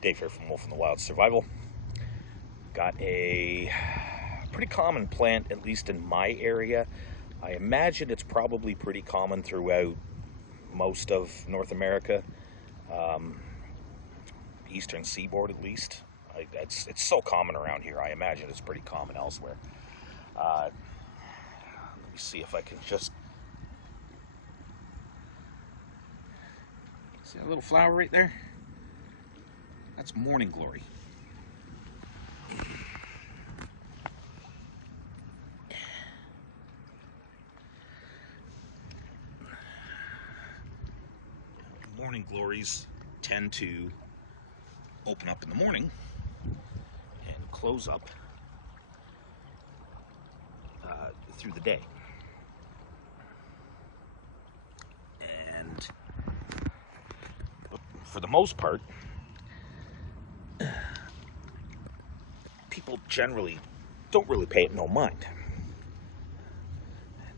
Dave here from Wolf in the Wild Survival. Got a pretty common plant, at least in my area. I imagine it's probably pretty common throughout most of North America, eastern seaboard at least. It's so common around here. I imagine it's pretty common elsewhere. Let me see if I can just see a little flower right there. That's morning glory. Morning glories tend to open up in the morning and close up through the day. And for the most part, people generally don't really pay it no mind.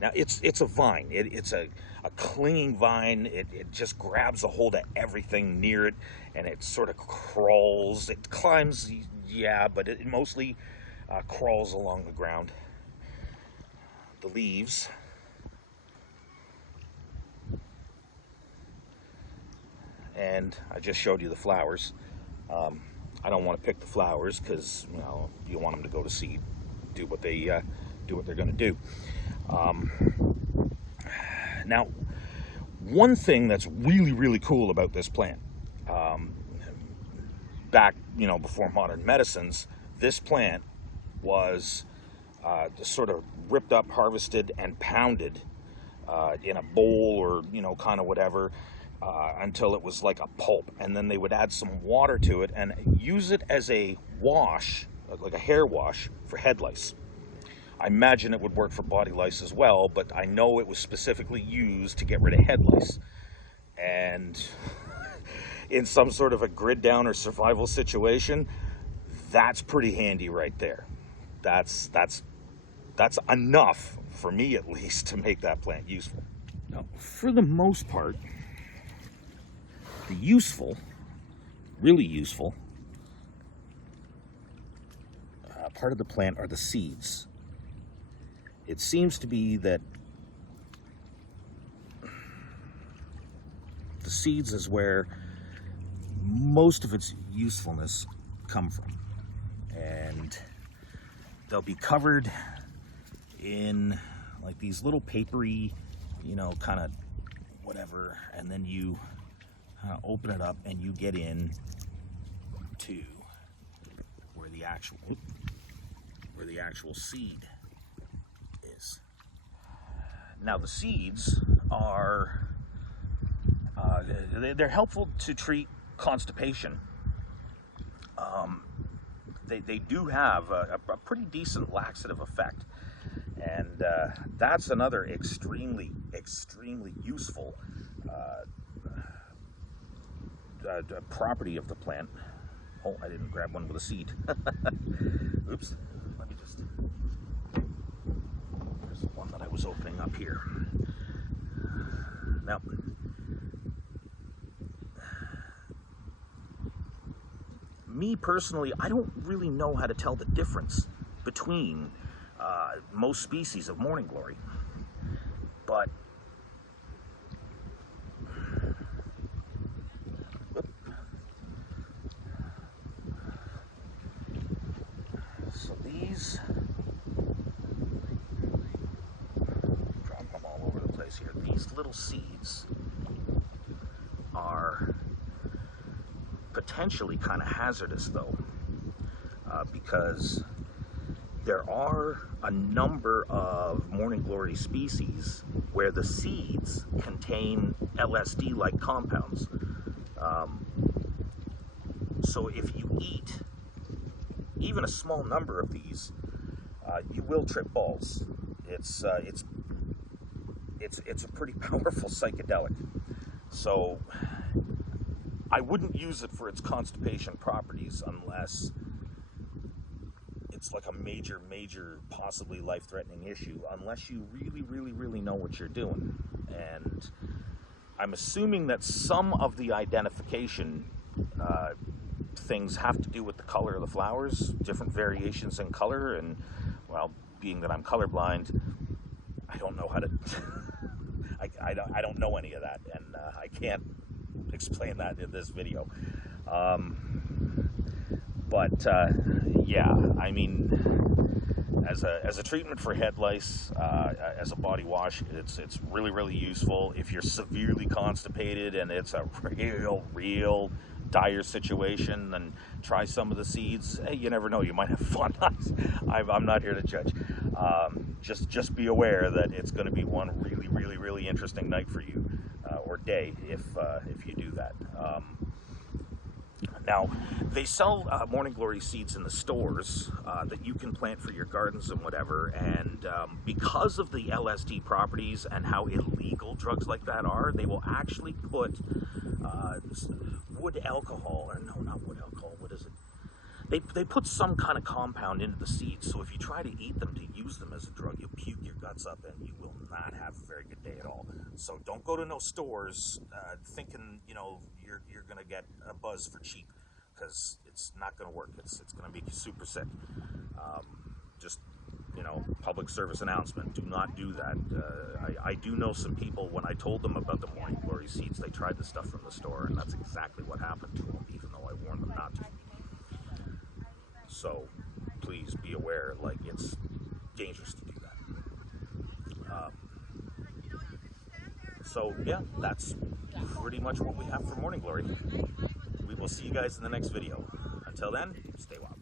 Now it's a vine. It's a clinging vine. It just grabs a hold of everything near it, and it sort of crawls. It climbs, yeah, but it mostly crawls along the ground. The leaves and I just showed you the flowers. I don't want to pick the flowers because you want them to go to seed, do what they're going to do. Now, one thing that's really cool about this plant, back before modern medicines, this plant was sort of ripped up, harvested, and pounded in a bowl or kind of whatever. Until it was like a pulp, and then they would add some water to it and use it as a wash, like a hair wash for head lice. I imagine it would work for body lice as well, but I know it was specifically used to get rid of head lice. And in some sort of a grid down or survival situation, that's pretty handy right there. That's enough for me, at least, to make that plant useful. Now, for the most part, the useful, really useful part of the plant are the seeds. It seems to be that the seeds is where most of its usefulness come from, and they'll be covered in like these little papery, kind of whatever, and then you open it up and you get in to where the actual seed is. Now the seeds are they're helpful to treat constipation. They do have a pretty decent laxative effect, and that's another extremely useful property of the plant. Oh, I didn't grab one with a seed. Oops. Let me just... There's the one that I was opening up here. Now, me personally, I don't really know how to tell the difference between most species of morning glory, but so these, dropping them all over the place here. These little seeds are potentially kind of hazardous, though, because there are a number of morning glory species where the seeds contain LSD-like compounds. So if you eat even a small number of these, you will trip balls. It's a pretty powerful psychedelic. So I wouldn't use it for its constipation properties unless it's like a major, possibly life-threatening issue, unless you really know what you're doing. And I'm assuming that some of the identification things have to do with the color of the flowers, different variations in color, and well, being that I'm colorblind, I don't know how to I don't know any of that, and I can't explain that in this video. But yeah, I mean, as a treatment for head lice, as a body wash, it's really useful. If you're severely constipated and it's a real dire situation, then try some of the seeds. Hey, you never know, you might have fun. I'm not here to judge. Just be aware that it's going to be one really interesting night for you, or day, if you do that. Now, they sell Morning Glory seeds in the stores that you can plant for your gardens and whatever, and because of the LSD properties and how illegal drugs like that are, they will actually put wood alcohol, or no, not wood alcohol, what is it? They put some kind of compound into the seeds, so if you try to eat them to use them as a drug, you'll puke your guts up and you will not have a very good day at all. So don't go to no stores thinking, you know, you're going to get a buzz for cheap, because it's not going to work. It's going to make you super sick. Just, you know, public service announcement, do not do that. I do know some people, when I told them about the Morning Glory seeds, they tried the stuff from the store, and that's exactly what happened to them, even though I warned them not to. So please be aware, like, it's dangerous to do that. So yeah, that's pretty much what we have for Morning Glory. We will see you guys in the next video. Until then, stay wild.